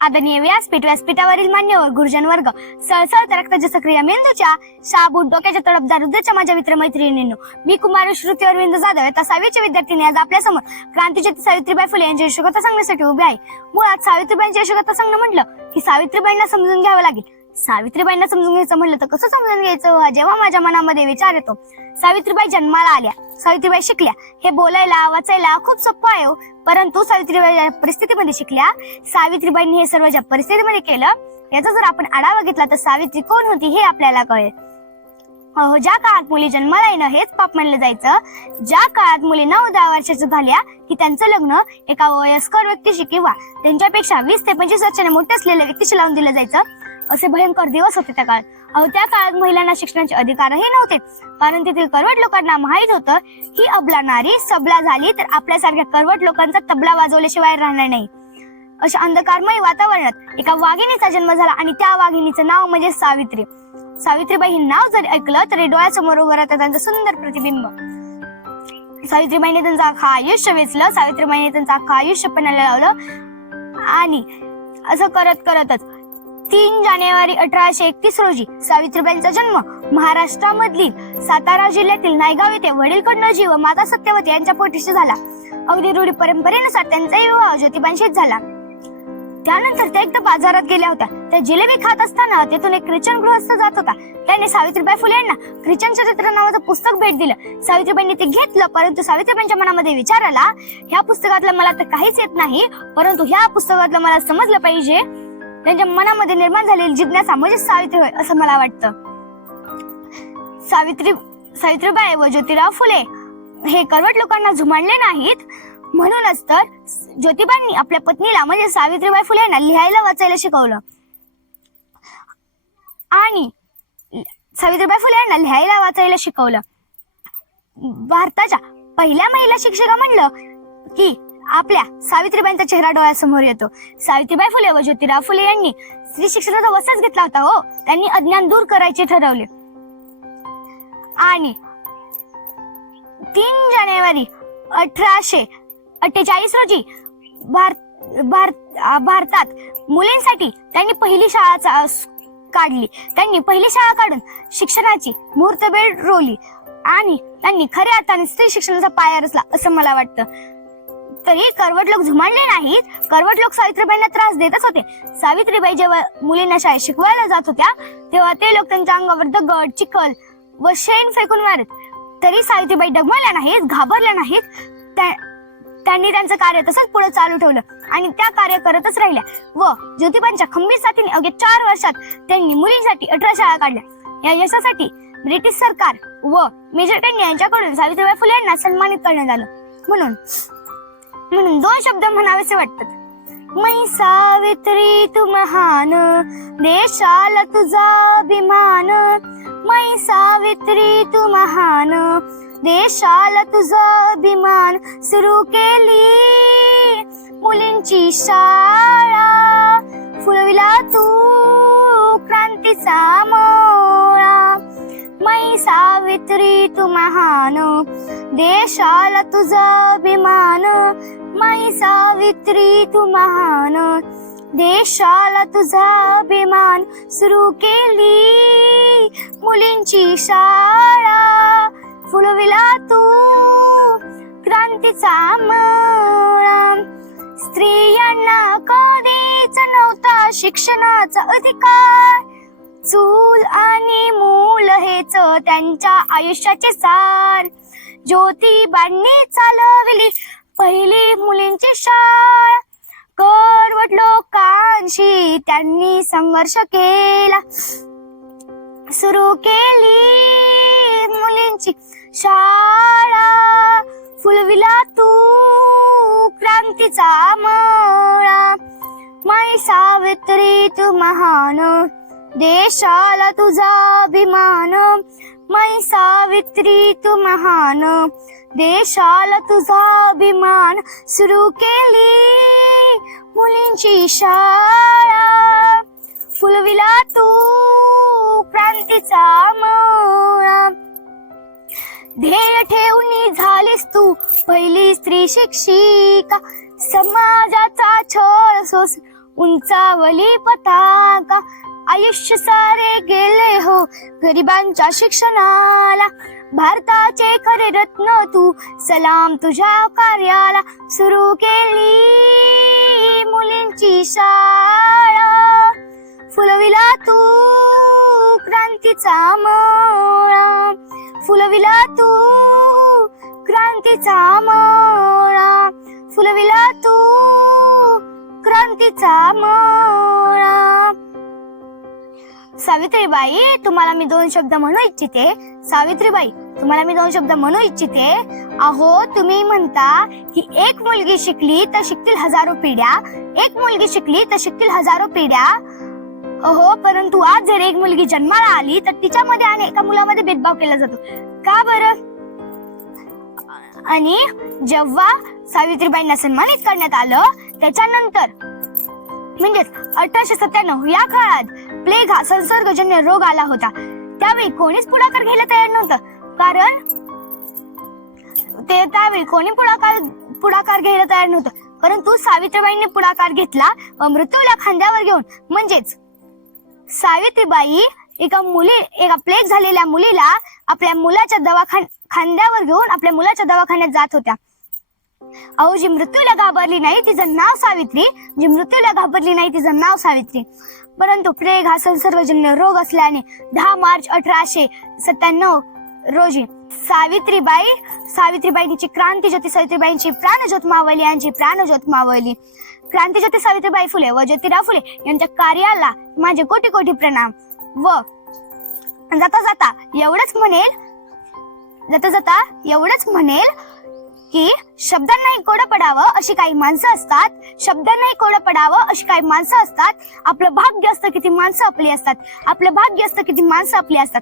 आदरणीय व्यासपीठ व्यासपीठावरील मान्यवर गुरुजन वर्ग सळसळत रक्ताच्या सक्रिय मेंदूच्या शाबूत डोक्याच्या तडपदार हृदयाच्या माझ्या मित्रमैत्रिणींनो मी कुमार श्रुती अरविंद जाधव आता सहावीचे विद्यार्थ्यांनी आज आपल्यासमोर क्रांतीज्योती सावित्रीबाई फुले यांची यशोगता सांगण्यासाठी उभे आहे. मुळात सावित्रीबाईंची यशोगता सांगणं म्हटलं की सावित्रीबाईंना समजून घ्यावं लागेल. सावित्रीबाईंना समजून घ्यायचं म्हटलं तर कसं समजून घ्यायचं? जेव्हा माझ्या मनामध्ये विचार येतो सावित्रीबाई जन्माला आल्या. सावित्रीबाई शिकल्या. हे बोलायला वाचायला खूप सोपं आहे हो. परंतु सावित्रीबाई परिस्थितीमध्ये शिकल्या. सावित्रीबाईंनी हे सर्व ज्या परिस्थितीमध्ये केलं याचा जर आपण आढावा घेतला तर सावित्री कोण होती हे आपल्याला कळेल. अहो ज्या काळात मुली जन्माला येणं हेच पाप मानलं जायचं. ज्या काळात मुली नऊ दहा वर्षाच्या झाल्या की त्यांचं लग्न एका वयस्कर व्यक्तीशी किंवा त्यांच्यापेक्षा वीस ते पंचवीस वर्षाने मोठे असलेल्या व्यक्तीशी लावून दिलं जायचं. असे भयंकर दिवस होते त्या काळात. अहो त्या काळात महिलांना शिक्षणाचे अधिकारही नव्हते. कारण तेथील करवट लोकांना माहीत होतं ही अबला नारी सबला झाली तर आपल्यासारख्या करवट लोकांचा तबला वाजवल्याशिवाय राहणार नाही. अशा अंधकारमय वातावरणात एका वाघिणीचा जन्म झाला आणि त्या वाघिणीचं नाव म्हणजे सावित्री. सावित्रीबाई हे नाव जरी ऐकलं तरी डोळ्यासमोर उभं राहतं त्यांचं सुंदर प्रतिबिंब. सावित्रीबाईने त्यांचं अख्खा आयुष्य वेचलं सावित्रीबाईने त्यांचं अख्खा आयुष्य पणाला लावलं आणि असं करत करतच तीन जानेवारी अठराशे एकतीस रोजी सावित्रीबाईंचा जन्म महाराष्ट्रामधील सातारा जिल्ह्यातील नायगाव येथे वडील कन्नौजी व माता सत्यवती यांच्या पोटीशी झाला. अगदी रूढी परंपरेनुसार त्यांचाही विवाह ज्योतिबांशीच झाला. त्यानंतर त्या एकदा बाजारात गेल्या होत्या. त्या जिलेबी खात असताना तेथून एक ख्रिश्चन गृहस्थ जात होता. त्याने सावित्रीबाई फुले यांना ख्रिश्चन चरित्र नावाचं पुस्तक भेट दिलं. सावित्रीबाईंनी ते घेतलं परंतु सावित्रीबाईंच्या मनामध्ये विचार आला ह्या पुस्तकातलं मला तर काहीच येत नाही परंतु ह्या पुस्तकातलं मला समजलं पाहिजे त्यांच्या मनामध्ये निर्माण झालेली जिज्ञासा म्हणजे सावित्री होय असं मला वाटतं. सावित्री सावित्रीबाई व ज्योतिराव फुले हे करवट लोकांना जुमानले नाहीत. म्हणूनच तर ज्योतिबांनी आपल्या पत्नीला म्हणजे सावित्रीबाई फुले यांना लिहायला वाचायला शिकवलं. आणि सावित्रीबाई फुले यांना लिहायला वाचायला शिकवलं. भारताच्या पहिल्या महिला शिक्षिका म्हणलं की आपल्या सावित्रीबाईंचा चेहरा डोळ्यासमोर येतो. सावित्रीबाई फुले व ज्योतिराव फुले यांनी स्त्री शिक्षणाचा वसाच घेतला होता हो. त्यांनी अज्ञान दूर करायचे ठरवले. आणि तीन जानेवारी अठराशे अठ्ठेचाळीस रोजी भारत भारत भारतात मुलींसाठी त्यांनी पहिली शाळा काढली. त्यांनी पहिली शाळा काढून शिक्षणाची मुहूर्तवेळ रोवली. आणि त्यांनी खऱ्या अर्थाने स्त्री शिक्षणाचा पाया रचला असं मला वाटतं. तरी करवट लोक झुमाडले नाहीत. करवट लोक सावित्रीबाईंना त्रास देतच होते. सावित्रीबाई जेव्हा मुलींना शाळेत शिकवायला जात होत्या तेव्हा ते लोक त्यांच्या अंगावर दगड चिखल व शेण फेकून मारत. तरी सावित्रीबाई डगमल्या नाहीत घाबरल्या नाहीत. त्या- त्यांनी त्यांचं कार्य तसंच पुढे चालू ठेवलं आणि त्या कार्य करतच राहिल्या. व ज्योतिबांच्या खंबीर साथीने अवघ्या चार वर्षात त्यांनी मुलींसाठी अठरा शाळा काढल्या. या यशासाठी ब्रिटिश सरकार व मेजर टेन यांच्याकडून सावित्रीबाई फुले यांना सन्मानित करण्यात आलं. म्हणून म्हणून दोन शब्द म्हणावेसे वाटतात. मै सावित्री तू महान देशाला तुझा अभिमान. मै सावित्री तू महान देशाला तुझा अभिमान. सुरू केली मुलींची शाळा. फुलविला तू क्रांतीचा मोळा. मै सावित्री तू महान देशाला तुझा अभिमान. मै सावित्री तू महान. देशाला तुझा अभिमान सुरू केली. मुलींची शाळा फुलविला तू. क्रांतीचा मळा. स्त्रियांना कधीच नव्हता शिक्षणाचा अधिकार. चूल आणि मूल हेच त्यांच्या आयुष्याचे सार. ज्योतिबांनी चालविली पहिली मुलींची शाळा. करवट लोकांशी त्यांनी संघर्ष केला. सुरू केली मुलींची शाळा. फुलविला तू क्रांतीचा मळा. माई सावित्री तू महान देशाला तुझा अभिमान. मै सावित्री तू महान. देशाला तुझा अभिमान सुरू केली मुलींची शाळा. फुलविला तू क्रांतीचा मळा ध्येय ठेवून झालीस तू पहिली स्त्री शिक्षिका. समाजाचा छळ सोस उंचावली पताका. आयुष्य सारे गेले हो. गरिबांच्या शिक्षणाला भारताचे खरे रत्न तू सलाम तुझ्या कार्याला सुरू केली. मुलींची शाळा फुलविला तू क्रांतीचा मळा. फुलविला तू क्रांतीचा मळा. फुलविला तू क्रांतीचा मळा. सावित्रीबाई तुम्हाला मी दोन शब्द म्हणू इच्छिते. सावित्रीबाई तुम्हाला मी दोन शब्द म्हणू इच्छिते. अहो तुम्ही म्हणता की एक मुलगी शिकली तर शिकतील हजारो पिढ्या. एक मुलगी शिकली तर शिकतील हजारो पिढ्या. अहो परंतु आज जर एक मुलगी जन्माला आली तर तिच्यामध्ये आणि एका मुलामध्ये भेदभाव केला जातो. का बरं? आणि जेव्हा सावित्रीबाईंना सन्मानित करण्यात आलं त्याच्यानंतर म्हणजेच अठराशे सत्त्याण्णव या काळात प्लेग हा संसर्गजन्य रोग आला होता. त्यावेळी कोणीच पुढाकार घ्यायला तयार नव्हतं. कारण ते त्यावेळी कोणी पुढाकार पुढाकार घ्यायला तयार नव्हतं. परंतु सावित्रीबाईंनी पुढाकार घेतला व मृत्यूला खांद्यावर घेऊन. म्हणजेच सावित्रीबाई एका मुली एका प्लेग झालेल्या मुलीला आपल्या मुलाच्या दवाखान खांद्यावर घेऊन आपल्या मुलाच्या दवाखान्यात जात होत्या. अहो जी मृत्यूला घाबरली नाही तिचं नाव सावित्री जी मृत्यूला घाबरली नाही तिचं नाव सावित्री. परंतु प्लेग हा संसर्गजन्य रोग असल्याने दहा मार्च अठराशे सत्त्याण्णव रोजी सावित्रीबाई सावित्रीबाईंची क्रांतीज्योती सावित्रीबाईंची प्राणज्योत मावली यांची प्राणज्योत मावली क्रांतीज्योती सावित्रीबाई फुले व ज्योतिराव फुले यांच्या कार्याला माझे कोटी कोटी प्रणाम. व जाता जाता एवढंच म्हणेल जाता जाता एवढंच म्हणेल की शब्दांनाही कोडं पडावं अशी काही माणसं असतात. शब्दांनाही कोडं पडावं अशी काही माणसं असतात. आपलं भाग्य असतं किती माणसं आपली असतात. आपलं भाग्य असतं किती माणसं आपली असतात.